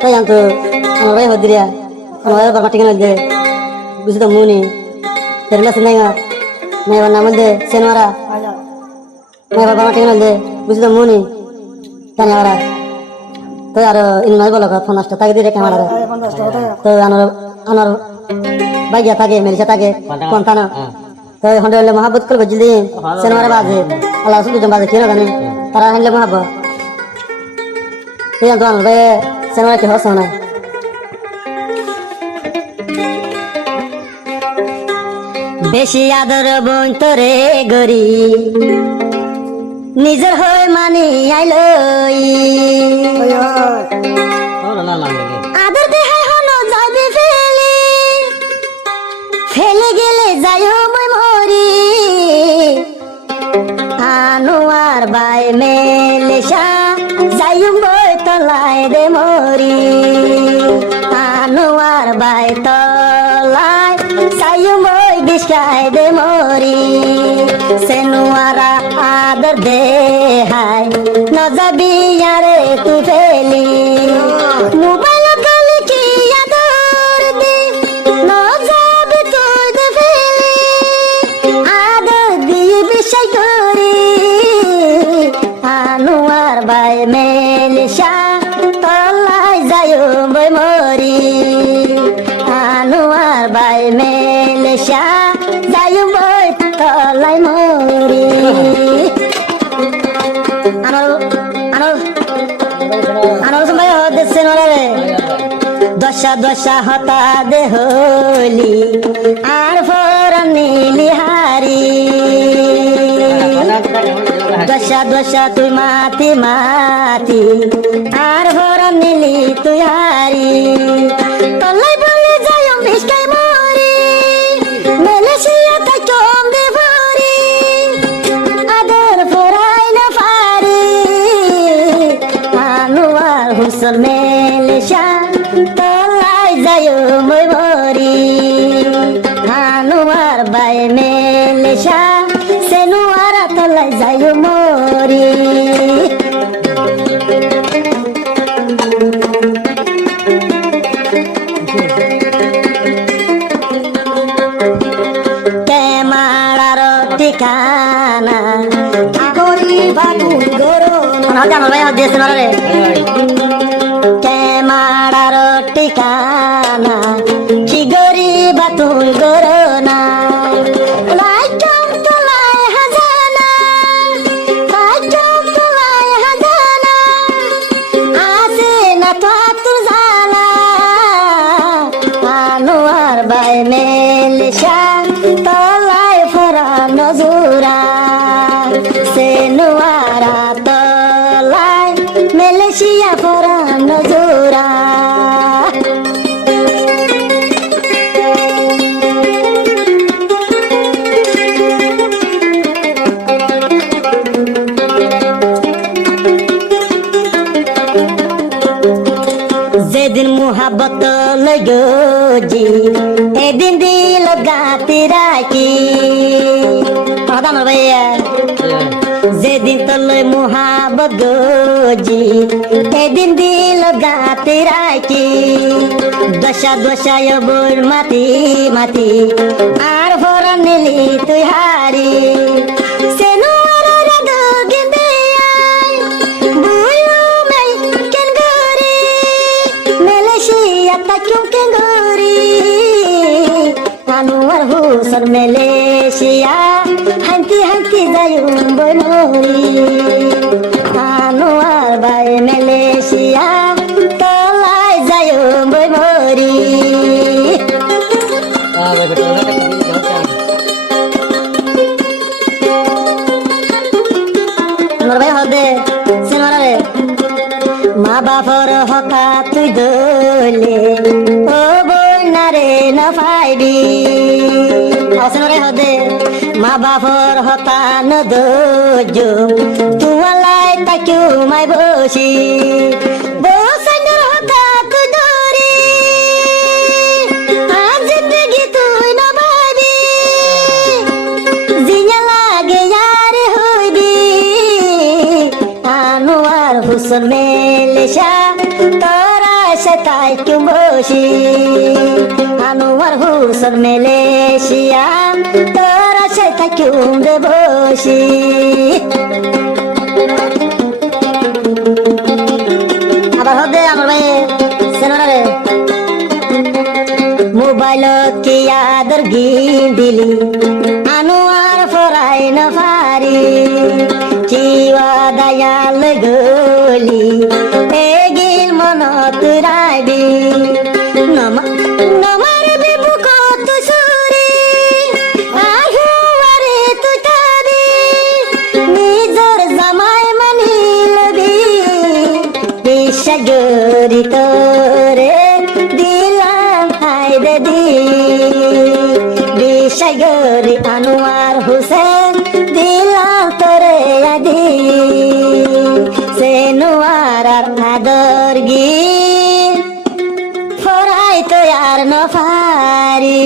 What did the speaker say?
তাই জানতো আমার ভাই হদিরিয়া আমার ভাই বাবা ঠিকানা দে বুঝি তো মুনি তেরলা সিনাইগা মেয়েবার নাম দে সেনওয়ারা মেয়েবার বাবা ঠিকানা দে বুঝি তো মুনি জানি ওরা তো আর ইনমাই বলো 50 টাকা দিয়ে ক্যামেরা তো আনার বাইয়া থাকে মেরিসা থাকে কোনটানা তো হন্ডে হলে মহাব্বত করবে জলদি সেনওয়ারা বাজে আল্লাহ সুবিধা বাজে কি না জানি তারা হলে মহাব্বত তুই জানতো আমার ভাই সেনওয়ারা কি হস না বেশি আদর বোন তোরে গরি নিজের হয়ে মানি আইলই আদর দেহাই হলো যাবে ফেলে গেলে যাইও মই মরি আনোয়ার বাই মেলেশা যাইও বই তলায় দে মরি আনোয়ার বাই তলায় যাইও বই বিস্কায় দে মরি সেনুয়ারা আদর দে হাই ন যাবি আরে তুই ফেলি মোবাইল কলি কি আদর দে ন যাবি তুই দে ফেলি আদর দিয়ে বিষয় করি আনোয়ার বাই মেলিশা তলায় যাইও বই মরি আনোয়ার বাই মেলিশা যাইও বই তলায় মরি দশা দশা হতা দে হলি আর ফোরন নীলি হারি দশা দশা তুই মাতি মাতি আর ফোরন নীলি তুই হারি তলাই বলে যাই মিষ্টাই মরি মেলেশিয়া তাই কম দে ভরি আদর ফোরাই না পারি আনোয়ার হুসন মেলেশা তলাই যাইও মই মরি আনোয়ার বাই মেলেশা সেনুয়ারা তলাই যাইও মরি কেমাড়ার ঠিকানা আগরি বাটুল গরো জানো ভাই দিয়েছ না রে কেমাড়ার ঠিকানা কি গরি বাটুল গরো না লাইটম তলায় হাজানা লাইটম তলায় হাজানা আসে না তো তোর জানা আনোয়ার বাই মেলিশা তলায় ফরা নজুরা সেনুয়ারা তলায় মেলেশিয়া ফরা নজুরা যেদিন মোহাবত লগি এদিন দিল গাতি রাখি ভাইয়া যেদিন তলৈ মোহাবত গজি এদিন দিল গাতি রাখি দশা দশায় বোর মাতি মাতি আর ভরা নিলি তুই হারি আনোয়ার হুসন মেলেশিয়া হান্তি হান্তি যাইও বনরি আনোয়ার বাই মেলেশিয়া তলায় যাইও বনরি ভাই হদে সিনেমারে মা বাপর হকা তুই দলে ও বইনারে না পাইবি অসনরে হদে মা বাপর হতা ন দোজ তুয়ালাই তাকিউ মাই বসি বসাইনর হতা তুই ধরি আজ জিন্দগি তুই না পাইবি জিয়া লাগে यार হইবি আনোয়ার হুসন মেলেশা তোরা তাই কেউ বসি আনোয়ার হুসন মালয়েশিয়ান তোরা সে তাই কেউ বসি আবার হবে আমার ভাই সেনারে মোবাইলত কি আদর গিন্দিলি আনোয়ার ফরাই না ফারি চিওয়া দয়াল গলি এগিল মনত রাইবি নমার বিবু কত সুরি আহুয়ারে তুই তাবি নিজর জামাই মানিলবি বিশ্বাগরি তোরে দিলাম হাইরে দি বিষয়গরি আনোয়ার হোসেন দিলাম তোরে আদি সেনুয়ার আদর গি ফরাই তো আর নফারি